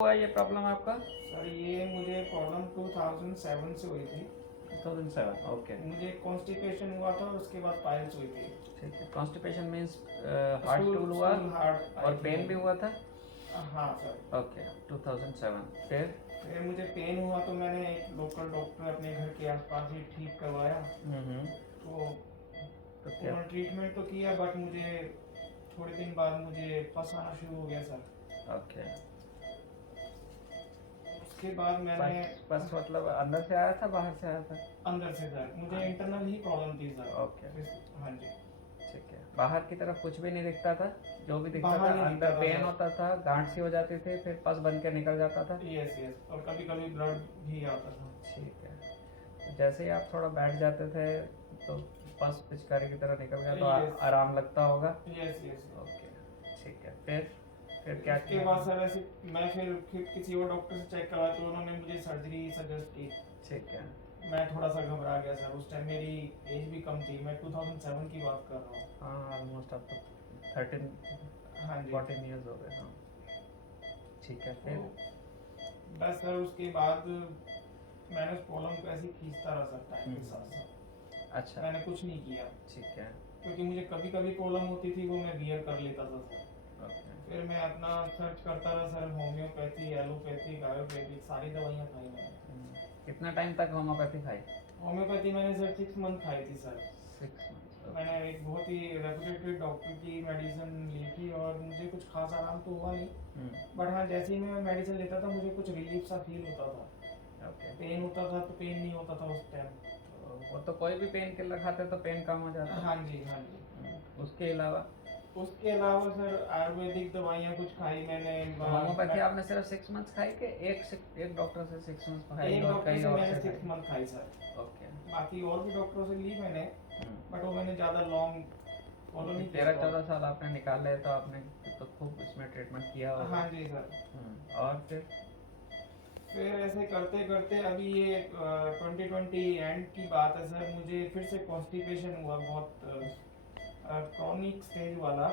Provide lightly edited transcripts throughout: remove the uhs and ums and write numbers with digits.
हुआ ये प्रॉब्लम आपका? सर ये मुझे प्रॉब्लम 2007 से हुई थी। 2007, ओके। मुझे कॉन्स्टिपेशन हुआ था और उसके बाद पाइल्स हुई थी। ठीक है। Constipation means heart stool stool हुआ स्टूल हार्ड और पेन भी हुआ था? हाँ सर। ओके, 2007। फिर मुझे पेन हुआ तो मैंने एक लोकल डॉक्टर अपने घर के आसपास ही ठीक करवाया। तो तो क्या? उन्होंने ट्रीटमेंट तो किया बट मुझे थोड़े दिन बाद मुझे पस आना शुरू हो गया सर। ओके। उसके बाद मैंने बस मतलब अंदर से आया था बाहर से आया था? अंदर से सर मुझे इंटरनल ही प्रॉब्लम थी सर। ओके। हाँ जी। ठीक है। बाहर की तरफ कुछ भी नहीं दिखता था? जो भी दिखता था बाहर नहीं अंदर दिखता था पेन सर। होता था, गांठ सी हो जाती थी, फिर पस बन के निकल जाता था? यस यस, और कभी कभी ब्लड भी आता था। ठीक है। तो जैसे ही आप थोड़ा बैठ जाते थे तो पस पिचकारी की तरह निकल गया तो Yes. आराम लगता होगा? Yes yes. ओके। ठीक है। फिर क्या उसके किया? बाद सर ऐसे मैं फिर किसी और डॉक्टर से चेक करवाया तो उन्होंने मुझे सर्जरी सजेस्ट की। ठीक है। मैं थोड़ा सा घबरा गया सर। उस टाइम मेरी एज भी कम थी। मैं 2007 की बात कर रहा हूँ। हाँ, ऑलमोस्ट आपको 13 हाँ जी। 14 ईयर्स हो गए। हाँ, ठीक है। तो फिर बस सर उसके बाद मैंने उस प्रॉब्लम को ऐसे ही खींचता रहा सर टाइम के साथ साथ। अच्छा, मैंने कुछ नहीं किया ठीक है। क्योंकि मुझे कभी कभी प्रॉब्लम होती थी वो मैं बियर कर लेता था सर। ओके। फिर मैं अपना सर्च करता रहा सर। होम्योपैथी, एलोपैथी, आयुर्वेदिक सारी दवाइयाँ खाई मैंने। कितना टाइम तक होम्योपैथी खाई? होम्योपैथी मैंने सर 6 मंथ खाई थी सर। 6 मंथ्स। मैंने एक बहुत ही रेपुटेड डॉक्टर की मेडिसिन ली थी और मुझे कुछ खास आराम तो हुआ नहीं। बट हाँ, जैसे ही मैं मेडिसिन लेता था मुझे कुछ रिलीफ सा फील होता था। ओके। पेन होता था तो पेन नहीं होता था उस टाइम। वो तो कोई भी पेन किलर खाते तो पेन कम हो जाता। हाँ जी हाँ जी। उसके अलावा उसके अलावा सर आयुर्वेदिक दवाइयाँ कुछ खाई मैंने। होम्योपैथी आपने सिर्फ 6 मंथ्स खाई कि एक डॉक्टर से 6 मंथ्स खाई एक और डॉक्टर कई से और मैंने से 6 मंथ खाई सर। ओके। बाकी और भी डॉक्टरों से ली मैंने बट वो मैंने ज़्यादा लॉन्ग फॉलो नहीं किया। 13-14 साल आपने निकाले तो आपने तो खूब इसमें ट्रीटमेंट किया होगा। हाँ जी सर। और फिर ऐसे करते करते अभी ये 2020 एंड की बात है सर। मुझे फिर से कॉन्स्टिपेशन हुआ बहुत क्रॉनिक स्टेज वाला।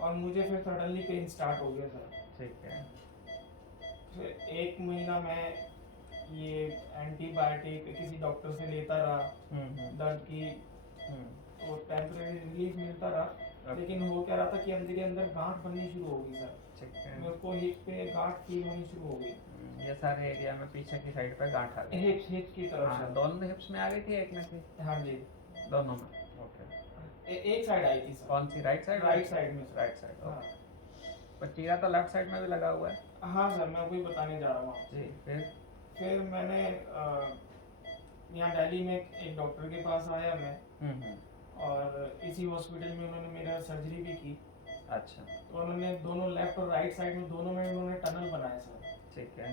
और मुझे फिर सडनली पेन स्टार्ट हो गया सर। ठीक है। फिर 1 महीना मैं ये एंटीबायोटिक किसी डॉक्टर से लेता रहा दर्द की। तो टेम्परेरी रिलीफ मिलता रहा लेकिन हो क्या रहा था कि अंदर ही अंदर गांठ बननी शुरू हो गई सर। ठीक है। मेरे को हिप पे गांठ फील होनी शुरू हो गई। ये सारे एरिया में पीछे की साइड पे गांठ आ गई? हिप की तरफ हाँ, सर। दोनों हिप्स में आ गई थी एक में थी? हाँ जी। दोनों में? ओके। एक साइड आई थी सर। कौन सी, राइट साइड? राइट साइड में। राइट साइड, हाँ। पर चीरा तो लेफ्ट साइड में भी लगा हुआ है? हाँ सर, मैं वही बताने जा रहा हूँ आपसे। जी। फिर मैंने यहाँ दिल्ली में एक डॉक्टर के पास आया मैं। और इसी हॉस्पिटल में उन्होंने मेरा सर्जरी भी की। अच्छा। तो उन्होंने दोनों लेफ्ट और राइट साइड में दोनों में उन्होंने टनल बनाया सर। ठीक है।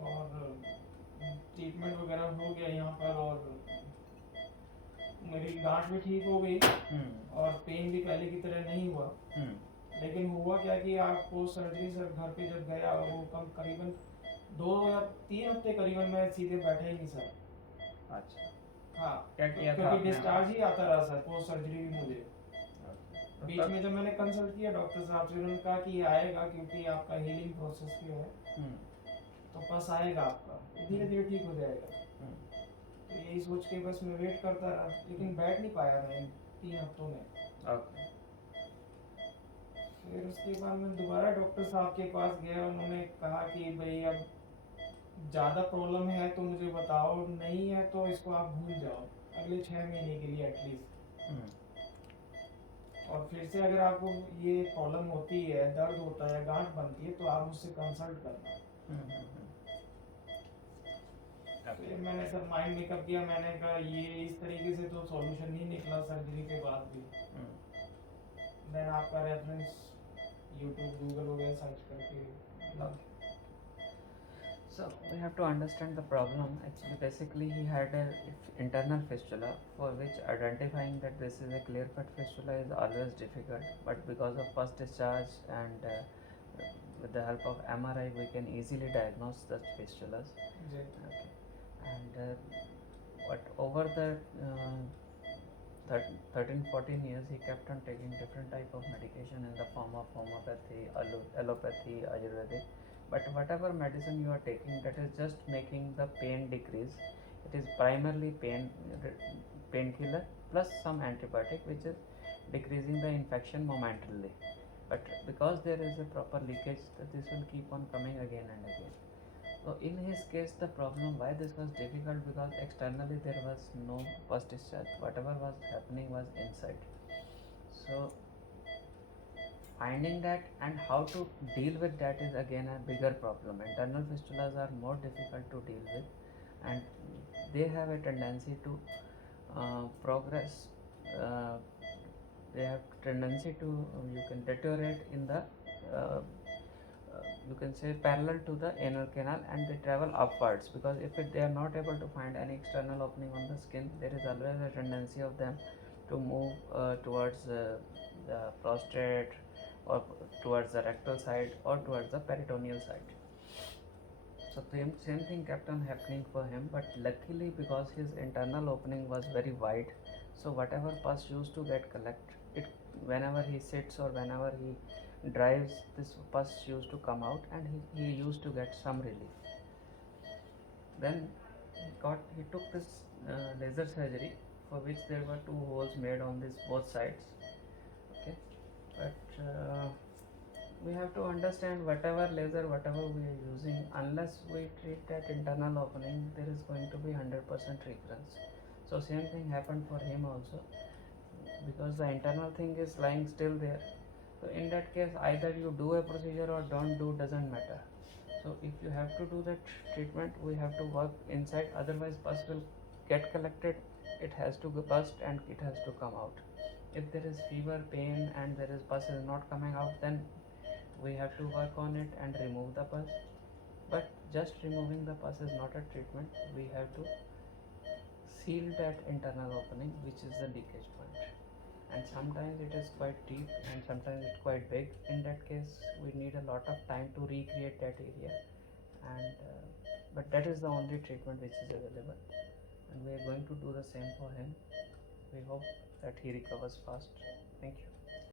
और ट्रीटमेंट वगैरह हो गया यहाँ पर और मेरी गांठ भी ठीक हो गई। और पेन भी पहले की तरह नहीं हुआ। लेकिन हुआ क्या कि आपको सर्जरी सर घर पे जब गया वो कम करीबन 2 या 3 हफ्ते करीबन मैं सीधे बैठा ही नहीं सर। अच्छा। हाँ, क्या किया था क्योंकि आपने? डिस्चार्ज ही आता रहा सर पोस्ट सर्जरी भी मुझे। तो बीच में जब मैंने कंसल्ट किया डॉक्टर साहब से उन्होंने कहा कि ये आएगा क्योंकि आपका हीलिंग प्रोसेस पे है। तो बस आएगा आपका, धीरे धीरे ठीक हो जाएगा। तो यही सोच के बस मैं वेट करता रहा लेकिन बैठ नहीं पाया मैं इन 3 हफ्तों में। ओके। फिर उसके बाद मैं दोबारा डॉक्टर साहब के पास गया। उन्होंने कहा कि भाई अब ज़्यादा प्रॉब्लम है तो मुझे बताओ, नहीं है तो इसको आप भूल जाओ अगले 6 महीने के लिए एटलीस्ट। और फिर से अगर आपको ये प्रॉब्लम होती है, दर्द होता है, गांठ बनती है तो आप मुझसे कंसल्ट करना। फिर मैंने सर माइंड मेकअप किया। मैंने कहा ये इस तरीके से तो सॉल्यूशन नहीं निकला सर्जरी के बाद भी। देन आपका रेफरेंस यूट्यूब गूगल वगैरह सर्च करके। So we have to understand the problem. Actually, basically, he had a internal fistula, for which identifying that this is a clear-cut fistula is always difficult. But because of pus discharge and with the help of MRI, we can easily diagnose such fistulas. Okay. And but over the 13-14 years he kept on taking different type of medication in the form of homeopathy, allopathy, ayurvedic. But whatever medicine you are taking, that is just making the pain decrease. It is primarily painkiller plus some antibiotic, which is decreasing the infection momentarily. But because there is a proper leakage, this will keep on coming again and again. So in his case, the problem why this was difficult, because externally there was no pus discharge. Whatever was happening was inside. So finding that and how to deal with that is again a bigger problem. Internal fistulas are more difficult to deal with, and they have a tendency to progress. Uh, they have tendency to you can deteriorate in the uh, you can say parallel to the anal canal, and they travel upwards, because if they are not able to find any external opening on the skin, there is always a tendency of them to move towards the prostate, or towards the rectal side, or towards the peritoneal side. So same thing kept on happening for him, but luckily because his internal opening was very wide, so whatever pus used to get collect it, whenever he sits or whenever he drives, this pus used to come out, and he used to get some relief. Then he took this laser surgery, for which there were 2 holes made on this both sides. Okay, but we have to understand, whatever laser, whatever we are using, unless we treat that internal opening, there is going to be 100% recurrence. So same thing happened for him also, because the internal thing is lying still there. So in that case, either you do a procedure or don't do, doesn't matter. So if you have to do that treatment, we have to work inside, otherwise pus will get collected, it has to burst, and it has to come out. If there is fever, pain, and there is pus is not coming out, then we have to work on it and remove the pus. But just removing the pus is not a treatment. We have to seal that internal opening, which is the leakage point. And sometimes it is quite deep, and sometimes it's quite big. In that case, we need a lot of time to recreate that area. And but that is the only treatment which is available, and we are going to do the same for him. We hope that he recovers fast. Thank you.